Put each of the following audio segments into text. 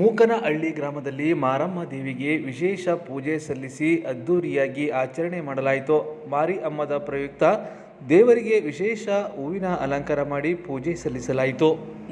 ಮೂಕನಹಳ್ಳಿ ಗ್ರಾಮದಲ್ಲಿ ಮಾರಮ್ಮ ದೇವಿಗೆ ವಿಶೇಷ ಪೂಜೆ ಸಲ್ಲಿಸಿ ಅದ್ದೂರಿಯಾಗಿ ಆಚರಣೆ ಮಾಡಲಾಯಿತು. ಮಾರಿ ಅಮ್ಮದ ಪ್ರಯುಕ್ತ ದೇವರಿಗೆ ವಿಶೇಷ ಹೂವಿನ ಅಲಂಕಾರ ಮಾಡಿ ಪೂಜೆ ಸಲ್ಲಿಸಲಾಯಿತು.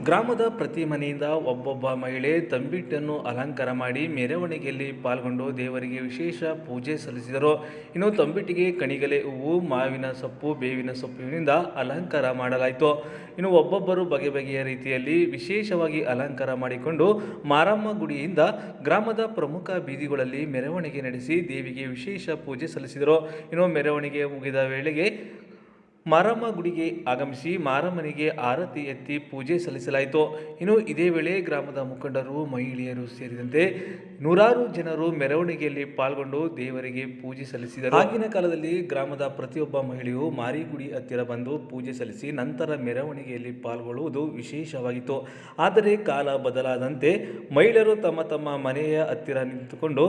ಗ್ರಾಮದ ಪ್ರತಿ ಮನೆಯಿಂದ ಒಬ್ಬೊಬ್ಬ ಮಹಿಳೆ ತಂಬಿಟ್ಟನ್ನು ಅಲಂಕಾರ ಮಾಡಿ ಮೆರವಣಿಗೆಯಲ್ಲಿ ಪಾಲ್ಗೊಂಡು ದೇವರಿಗೆ ವಿಶೇಷ ಪೂಜೆ ಸಲ್ಲಿಸಿದರು. ಇನ್ನು ತಂಬಿಟ್ಟಿಗೆ ಕಣಿಗಲೆ ಹೂವು, ಮಾವಿನ ಸೊಪ್ಪು, ಬೇವಿನ ಸೊಪ್ಪಿನಿಂದ ಅಲಂಕಾರ ಮಾಡಲಾಯಿತು. ಇನ್ನು ಒಬ್ಬೊಬ್ಬರು ಬಗೆ ಬಗೆಯ ರೀತಿಯಲ್ಲಿ ವಿಶೇಷವಾಗಿ ಅಲಂಕಾರ ಮಾಡಿಕೊಂಡು ಮಾರಮ್ಮ ಗುಡಿಯಿಂದ ಗ್ರಾಮದ ಪ್ರಮುಖ ಬೀದಿಗಳಲ್ಲಿ ಮೆರವಣಿಗೆ ನಡೆಸಿ ದೇವಿಗೆ ವಿಶೇಷ ಪೂಜೆ ಸಲ್ಲಿಸಿದರು. ಇನ್ನು ಮೆರವಣಿಗೆ ಮುಗಿದ ವೇಳೆಗೆ ಮಾರಮ್ಮ ಗುಡಿಗೆ ಆಗಮಿಸಿ ಮಾರಮ್ಮನಿಗೆ ಆರತಿ ಎತ್ತಿ ಪೂಜೆ ಸಲ್ಲಿಸಲಾಯಿತು. ಇನ್ನು ಇದೇ ವೇಳೆ ಗ್ರಾಮದ ಮುಖಂಡರು, ಮಹಿಳೆಯರು ಸೇರಿದಂತೆ ನೂರಾರು ಜನರು ಮೆರವಣಿಗೆಯಲ್ಲಿ ಪಾಲ್ಗೊಂಡು ದೇವರಿಗೆ ಪೂಜೆ ಸಲ್ಲಿಸಿದರು. ಆಗಿನ ಕಾಲದಲ್ಲಿ ಗ್ರಾಮದ ಪ್ರತಿಯೊಬ್ಬ ಮಹಿಳೆಯು ಮಾರಿಗುಡಿ ಹತ್ತಿರ ಬಂದು ಪೂಜೆ ಸಲ್ಲಿಸಿ ನಂತರ ಮೆರವಣಿಗೆಯಲ್ಲಿ ಪಾಲ್ಗೊಳ್ಳುವುದು ವಿಶೇಷವಾಗಿತ್ತು. ಆದರೆ ಕಾಲ ಬದಲಾದಂತೆ ಮಹಿಳೆಯರು ತಮ್ಮ ತಮ್ಮ ಮನೆಯ ಹತ್ತಿರ ನಿಂತುಕೊಂಡು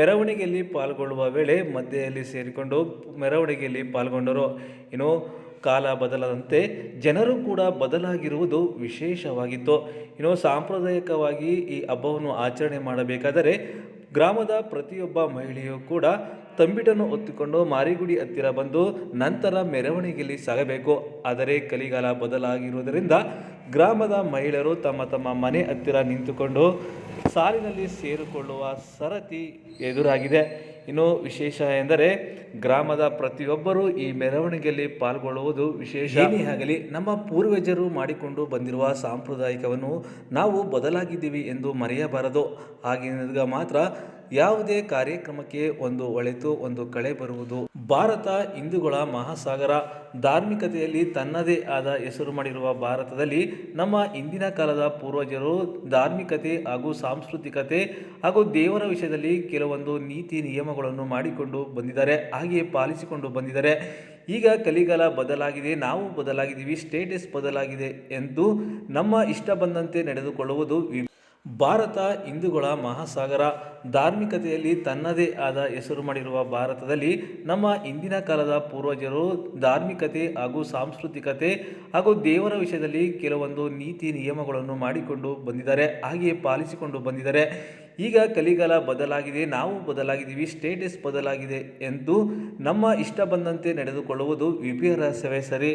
ಮೆರವಣಿಗೆಯಲ್ಲಿ ಪಾಲ್ಗೊಳ್ಳುವ ವೇಳೆ ಮಧ್ಯೆಯಲ್ಲಿ ಸೇರಿಕೊಂಡು ಮೆರವಣಿಗೆಯಲ್ಲಿ ಪಾಲ್ಗೊಂಡರು. ಇನ್ನು ಕಾಲ ಬದಲಾದಂತೆ ಜನರು ಕೂಡ ಬದಲಾಗಿರುವುದು ವಿಶೇಷವಾಗಿತ್ತು. ಇನ್ನು ಸಾಂಪ್ರದಾಯಿಕವಾಗಿ ಈ ಹಬ್ಬವನ್ನು ಆಚರಣೆ ಮಾಡಬೇಕಾದರೆ ಗ್ರಾಮದ ಪ್ರತಿಯೊಬ್ಬ ಮಹಿಳೆಯೂ ಕೂಡ ತಂಬಿಟನ್ನು ಹೊತ್ತುಕೊಂಡು ಮಾರಿಗುಡಿ ಹತ್ತಿರ ಬಂದು ನಂತರ ಮೆರವಣಿಗೆಯಲ್ಲಿ ಸಾಗಬೇಕು. ಆದರೆ ಕಲಿಗಾಲ ಬದಲಾಗಿರುವುದರಿಂದ ಗ್ರಾಮದ ಮಹಿಳೆಯರು ತಮ್ಮ ತಮ್ಮ ಮನೆ ಹತ್ತಿರ ನಿಂತುಕೊಂಡು ಸಾಲಿನಲ್ಲಿ ಸೇರಿಕೊಳ್ಳುವ ಸರತಿ ಎದುರಾಗಿದೆ. ಇನ್ನು ವಿಶೇಷ ಎಂದರೆ ಗ್ರಾಮದ ಪ್ರತಿಯೊಬ್ಬರೂ ಈ ಮೆರವಣಿಗೆಯಲ್ಲಿ ಪಾಲ್ಗೊಳ್ಳುವುದು ವಿಶೇಷ. ಏನೇ ಆಗಲಿ ನಮ್ಮ ಪೂರ್ವಜರು ಮಾಡಿಕೊಂಡು ಬಂದಿರುವ ಸಾಂಪ್ರದಾಯಿಕವನ್ನು ನಾವು ಬದಲಾಗಿದ್ದೀವಿ ಎಂದು ಮರೆಯಬಾರದು. ಹಾಗೆಂದಾಗ ಮಾತ್ರ ಯಾವುದೇ ಕಾರ್ಯಕ್ರಮಕ್ಕೆ ಒಂದು ಒಳಿತು, ಒಂದು ಕಳೆ ಬರುವುದು. ಭಾರತ ಹಿಂದೂಗಳ ಮಹಾಸಾಗರ. ಧಾರ್ಮಿಕತೆಯಲ್ಲಿ ತನ್ನದೇ ಆದ ಹೆಸರು ಮಾಡಿರುವ ಭಾರತದಲ್ಲಿ ನಮ್ಮ ಹಿಂದಿನ ಕಾಲದ ಪೂರ್ವಜರು ಧಾರ್ಮಿಕತೆ ಹಾಗೂ ಸಾಂಸ್ಕೃತಿಕತೆ ಹಾಗೂ ದೇವರ ವಿಷಯದಲ್ಲಿ ಕೆಲವೊಂದು ನೀತಿ ನಿಯಮಗಳನ್ನು ಮಾಡಿಕೊಂಡು ಬಂದಿದ್ದಾರೆ, ಹಾಗೆಯೇ ಪಾಲಿಸಿಕೊಂಡು ಬಂದಿದ್ದಾರೆ. ಈಗ ಕಲಿಗಾಲ ಬದಲಾಗಿದೆ, ನಾವು ಬದಲಾಗಿದ್ದೀವಿ, ಸ್ಟೇಟಸ್ ಬದಲಾಗಿದೆ ಎಂದು ನಮ್ಮ ಇಷ್ಟ ಬಂದಂತೆ ನಡೆದುಕೊಳ್ಳುವುದು. ಭಾರತ ಹಿಂದೂಗಳ ಮಹಾಸಾಗರ. ಧಾರ್ಮಿಕತೆಯಲ್ಲಿ ತನ್ನದೇ ಆದ ಹೆಸರು ಮಾಡಿರುವ ಭಾರತದಲ್ಲಿ ನಮ್ಮ ಹಿಂದಿನ ಕಾಲದ ಪೂರ್ವಜರು ಧಾರ್ಮಿಕತೆ ಹಾಗೂ ಸಾಂಸ್ಕೃತಿಕತೆ ಹಾಗೂ ದೇವರ ವಿಷಯದಲ್ಲಿ ಕೆಲವೊಂದು ನೀತಿ ನಿಯಮಗಳನ್ನು ಮಾಡಿಕೊಂಡು ಬಂದಿದ್ದಾರೆ, ಹಾಗೆಯೇ ಪಾಲಿಸಿಕೊಂಡು ಬಂದಿದ್ದಾರೆ. ಈಗ ಕಲಿಗಾಲ ಬದಲಾಗಿದೆ, ನಾವು ಬದಲಾಗಿದ್ದೀವಿ, ಸ್ಟೇಟಸ್ ಬದಲಾಗಿದೆ ಎಂದು ನಮ್ಮ ಇಷ್ಟ ಬಂದಂತೆ ನಡೆದುಕೊಳ್ಳುವುದು ವಿಪರ್ಯಾಸವೇ ಸರಿ.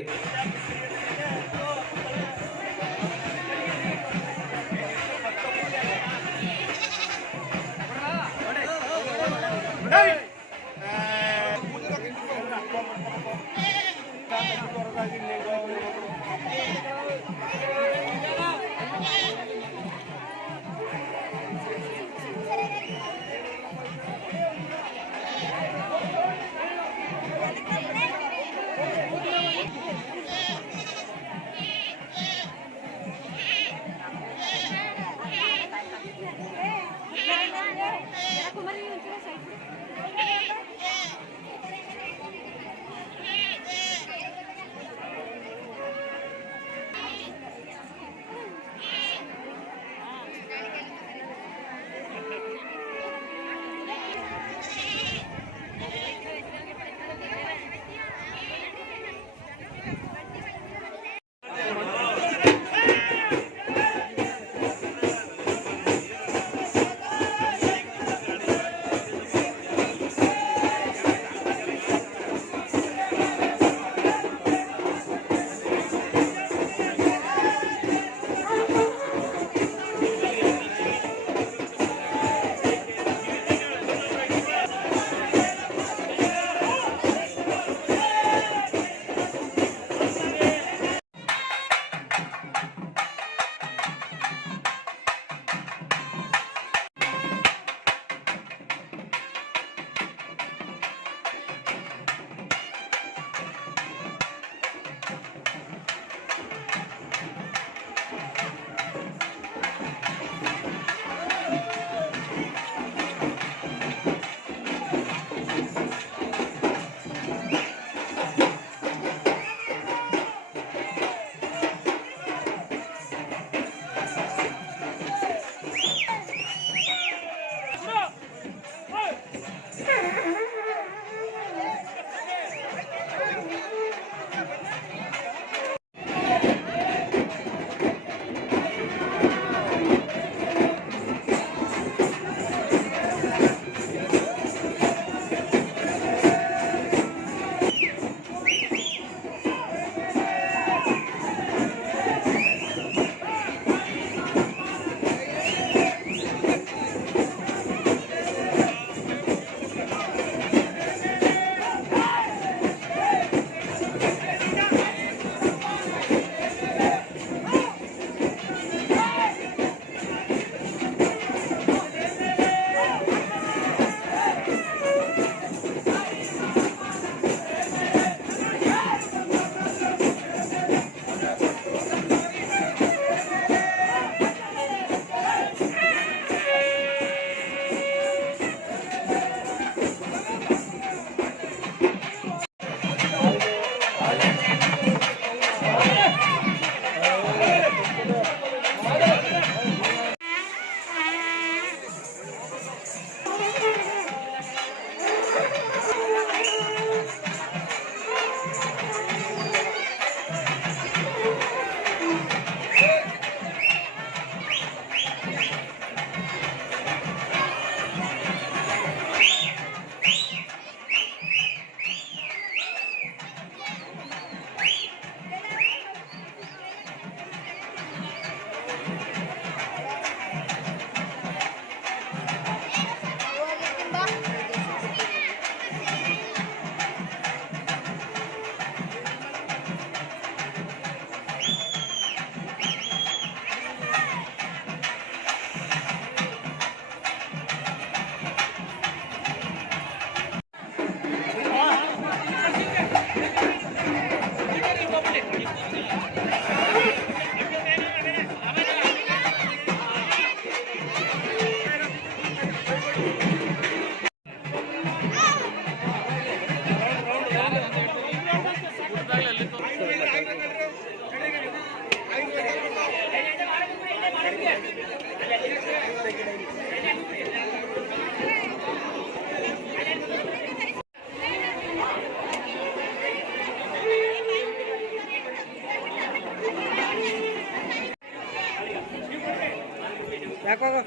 ಯಾಕಾಗ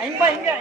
ಹಿಂಗೆ